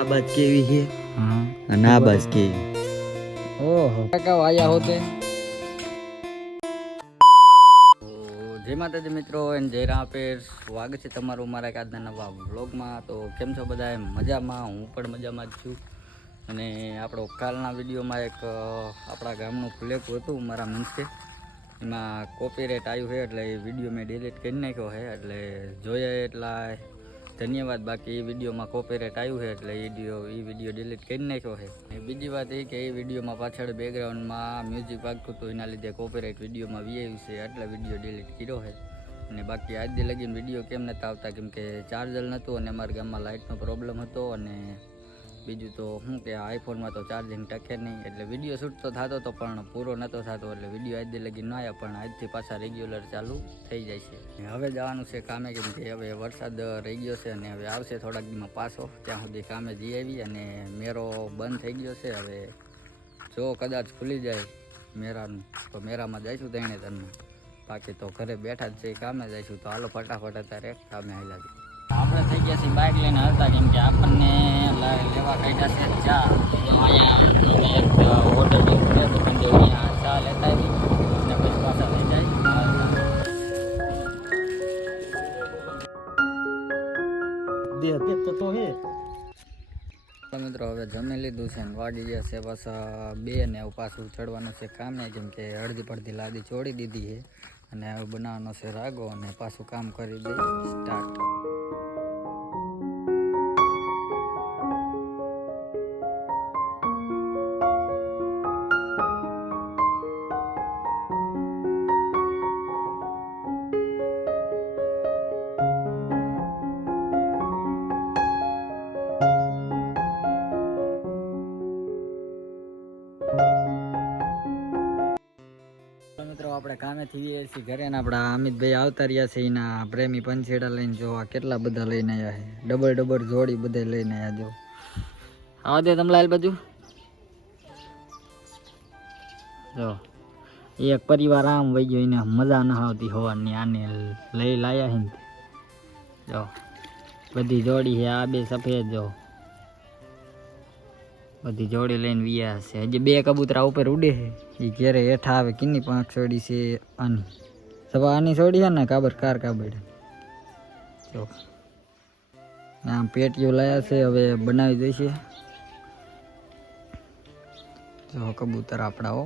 આ બાજ કેવી છે અને આ બાજ કેવી. ઓહો કાકા આયા હોતે. જય માતાજી મિત્રો અને જય રાપેર, સ્વાગત છે તમારું મારા આજના નવા વ્લોગમાં. તો કેમ છો બધા? મજામાં? હું પણ મજામાં જ છું. અને આપણો કાલના વિડીયોમાં એક આપણા ગામનું ફ્લેગ હતું મારા મંચે, એમાં કોપીરાઇટ આવ્યું છે એટલે એ વિડીયો મેં ડિલીટ કરી નાખ્યો છે. એટલે જોઈએ એટલા ધન્યવાદ, બાકી એ વિડીયોમાં કોપીરાઇટ આવ્યું છે એટલે એ વિડીયો ડિલીટ કરી નાખ્યો છે. બીજી વાત એ કે એ વિડીયોમાં પાછળ બેકગ્રાઉન્ડમાં મ્યુઝિક વાગતું હતું, એના લીધે કોપીરાઇટ વિડીયોમાં આવ્યું છે એટલે વિડીયો ડિલીટ કર્યો છે. અને બાકી આજથી લગીને વિડીયો કેમ નહોતા આવતા, કેમ કે ચાર્જર નહોતું અને અમારા ગામમાં લાઇટનો પ્રોબ્લેમ હતો. અને બીજું તો શું કે આઈફોનમાં તો ચાર્જિંગ ટકે નહીં, એટલે વિડીયો શૂટ તો થતો હતો પણ પૂરો નહોતો થતો. એટલે વિડીયો આજથી લગીને ન આવ્યા, પણ આજથી પાછા રેગ્યુલર ચાલુ થઈ જાય છે. હવે જવાનું છે કામે, કેમ કે હવે વરસાદ રહી ગયો છે અને હવે આવશે થોડાક દીમાં પાછો. ત્યાં સુધી કામે જઈ આવી અને મેરો બંધ થઈ ગયો છે. હવે જો કદાચ ખુલી જાય મેરાનું તો મેરામાં જઈશું તેણે તને, બાકી તો ઘરે બેઠા જ છે, કામે જઈશું. તો હાલો ફટાફટ અત્યારે કામે હાલ્યા છે. આપણે થઈ ગયા છીએ બાઇક લઈને હાલતા, કેમ કે આપણને લેવા કાઢ્યા છે ચા. તો અહીંયા હોટલ છે દુકાન જેવું, અહીંયા ચા લેતા આવી અને પછી પાછા લઈ જાય. મિત્રો હવે જમી લીધું છે ને વાગી ગયા છે પાછા 2 ને હવે પાછું ચડવાનું છે કામે, કેમ કે અડધી પડધી લાદી છોડી દીધી છે અને હવે બનાવવાનો છે રાગો અને પાછું કામ કરી દે સ્ટાર્ટ. મિત્રો આપણે કામે થઈએ છીએ ઘરે ને આપણા અમિતભાઈ આવતા રહ્યા છે એના પ્રેમી પંછેડા લઈને. જો આ કેટલા બધા લઈને આવ્યા છે, ડબલ જોડી બધા લઈને આવ્યા. જો આવા દે તમલાલ બાજુ. જો એક પરિવાર આમ વહી ગયો, એને મજા ન આવતી હોવાની, આને લઈ લાયા છે. જો બધી જોડી છે, આ 2 સફેદ જો બધી જોડી લઈને વિયા છે. હજી 2 કબૂતરા ઉપર ઉડે છે, એ ઘેરે હેઠા આવે. કિન્ની 5 છોડી છે આની, સવા આની છોડી છે ને કાબર જો આમ પેટીઓ લાયા છે, હવે બનાવી દઈશે. જો કબૂતર આપણા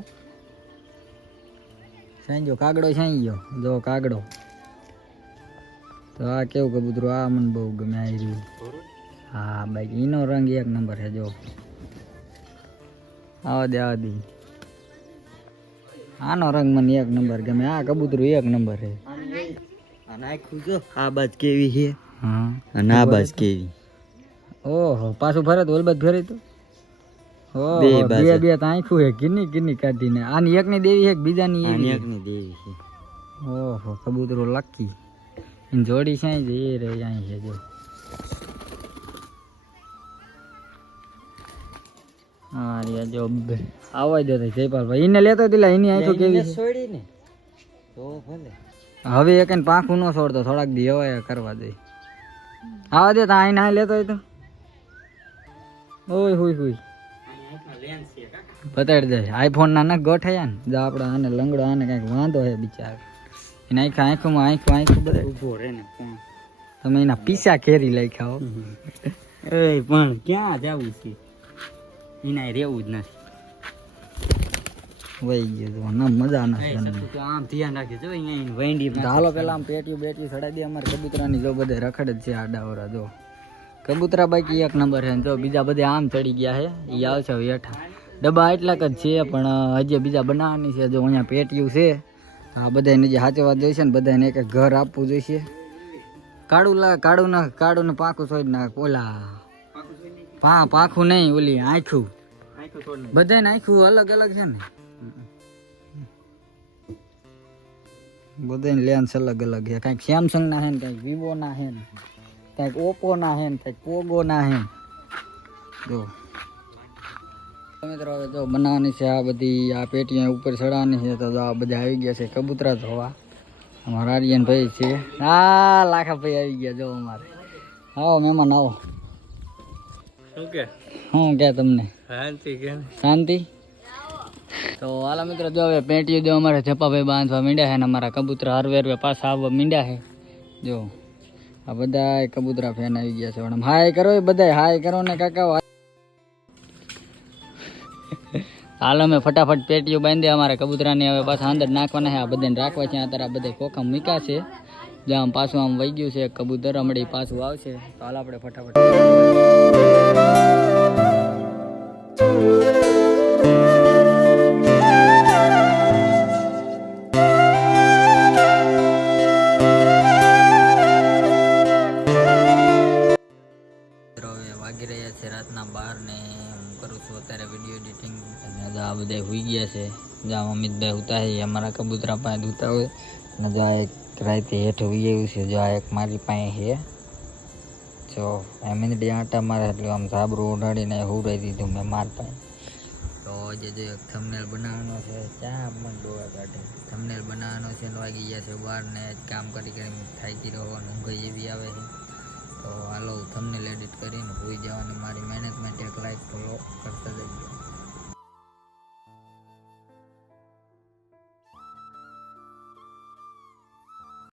સાંઈ ગયો, કાગડો સાંઈ ગયો. જો કાગડો તો આ કેવું કબૂતરું, આ મને બહુ ગમે આવી રહ્યું. હા બાકી એનો રંગ 1 નંબર છે. જો આવા દે આનો રંગ મને 1 નંબર ગમે. આ કબૂતરું 1 નંબર છે. આ બાજ કેવી છે હા અને આ બાજ કેવી. ઓહો પાછું ફરે તો ઓલબાદ ફરે તો બે આંખું હે કિન્ની કાઢીને. આની એકની દેવી છે બીજાની એકની દેવી છે. ઓહો કબૂતરો લકી જોડી છે એ રે અહીં છે. જો હા રે જો આવા દો જયપાલભાઈ, એને લેતો દિલા એની આંખો કેવી છોડી ને તો ભલે. હવે એક પાંખું ન છોડતો, થોડાક દી હવાય કરવા દે. આવા દે તો આઈને આ લેતો હોય તો ઓય હુઈ બતાડી દે. આઈફોન ના ન ગોઠાયા ને જો આપણે આને લંગડો, આને કઈક વાંધો હે બિચાર. એને આંખોમાં આંખું બધા ઉભો રહે ને. તમે એના પીસા કેરી લાખ્યા હો. પણ ક્યાં જવું છે, એના રહેવું જ નથી. વહી ગયો ના મજા નથી. તો આમ ધ્યાન રાખી જો અહીંયા વેંડી. હાલો પેલા આમ પેટીયું ચડાવી દે. અમારે કબૂતરાની જો બધે રખડ જ છે આડાવરા. જો કબૂતરા બાકી 1 નંબર છે. જો બીજા બધે આમ ચડી ગયા છે, એ આવશે હેઠા. ડબ્બા એટલાક જ છે પણ હજી બીજા બનાવવાની છે. જો અહીંયા પેટીયું છે, હા બધાને જે સાચવવા જોઈશે ને, બધાને એક ઘર આપવું જોઈશે. કાળું ને પાખું છોડી નાખ. ઓલા પાખું નહીં, ઓલી આંખું. બધાને આંખું અલગ છે ને, બધાને લેન્સ અલગ છે. કંઈક સેમસંગ ના છે ને, કંઈક વિવો ના છે ને, કંઈક ઓપ્પો ના છે ને, કંઈક પોગો ના છે. જો મિત્રો હવે જો બનાવવાની છે આ બધી. આ પેટી ઉપર ચડાવવાની છે. તો આ બધા આવી ગયા છે કબૂતરા ધોવા. અમારા આર્યન ભાઈ છે. હા લાખા ભાઈ આવી ગયા. જો અમારે આવો મહેમાન આવો. શું કે શું કે તમને શાંતિ કે શાંતિ? તો હાલા મિત્રો જો હવે પેટીયું જો અમારે જપાભાઈ બાંધવા માંડ્યા છે ને અમારા કબૂતરા હરવે પાછા આવવા માંડ્યા છે. જો આ બધા કબૂતરા ફેન આવી ગયા છે. પણ હાય કરો બધા, હાય કરો ને કાકા. હાલ અમે ફટાફટ પેટીયું બાંધી અમારા કબૂતરાને હવે પાછા અંદર નાખવાના છે. આ બધાને રાખવા છે. અત્યારે આ બધા કોખા મૂક્યા છે. જો આમ પાછું આમ વહી ગયું છે કબૂતર, હમણાં પાછું આવશે. તો હાલ આપણે ફટાફટ વાગી રહ્યા છે રાતના 12 ને હું કરું છું અત્યારે વિડીયો એડિટિંગ. અને આ બધા હોઈ ગયા છે. જ્યાં અમિતભાઈ ઉતા છે અમારા કબૂતરા પાસે ઉતા હોય. અને જો આ એક રાતે હેઠ હોઈ આવ્યું છે. જો આ એક મારી પાસે છે. જો મીંદડી આંટા મારે એટલે આમ સાબરું ઉડાડીને હુરાઈ દીધું મેં માર પાસે. તો આજે જો એક થંબનેલ બનાવવાનો છે. ચા પણ ડોળા કાઢે થંબનેલ બનાવવાનો છે. વાગી ગયા છે 12 ને કામ કરી થાકી રહ્યો અને ઊંઘ એવી આવે છે. તો હાલો થંબનેલ એડિટ કરીને હોઈ જવાની મારી મહેનત માટે એક લાઈક ફોલો કરતા જજો.